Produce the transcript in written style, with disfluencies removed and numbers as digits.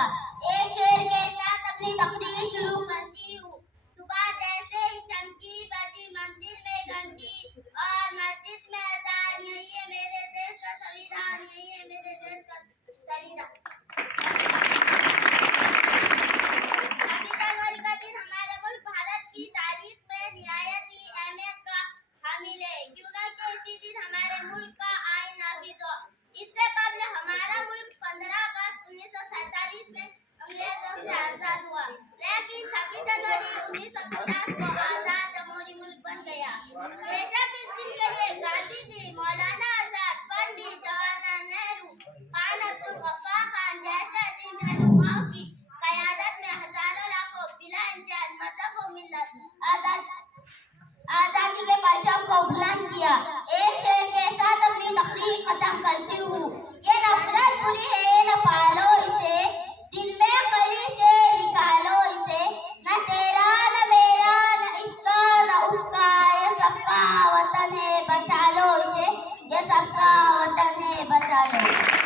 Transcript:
किया। एक शेर के साथ अपनी तकरीर शुरू करती हूँ। सुबह जैसे ही चमकी बजी मंदिर में घंटी और मस्जिद में अजान, यही है मेरे देश का संविधान, यही है मेरे देश का संविधान। 26 जनवरी का दिन हमारे मुल्क भारत की तारीख में निहायत ही अहमियत का हामिल है। क्यों न कि इसी दिन हमारे मुल्क का आईन नाफिज हो। इससे कबल हमारा मुल्क 15 अगस्त 1947 में अंग्रेजों से आजाद हुआ, लेकिन 26 जनवरी 1950 को आजाद जमहूरी मुल्क बन गया। बेशक इस दिन के लिए गांधी जी, मौलाना आजाद, पंडित जवाहरलाल नेहरू, खान अब्दुल गफ्फार खान जैसे अजीम रहनुमाओं की क़यादत में हजारों लाखों बिला इम्तियाज मजहब व मिल्लत आजादी के परचम को बुलंद किया। एक शेर के साथ अपनी तकरीर खत्म करती हूँ। ये नफरत बुरी है, ये न पालो इसे, दिल में कली से निकालो इसे, न तेरा न मेरा न इसका न उसका, ये सबका वतन है बचा लो इसे, ये सबका वतन है बचा लो।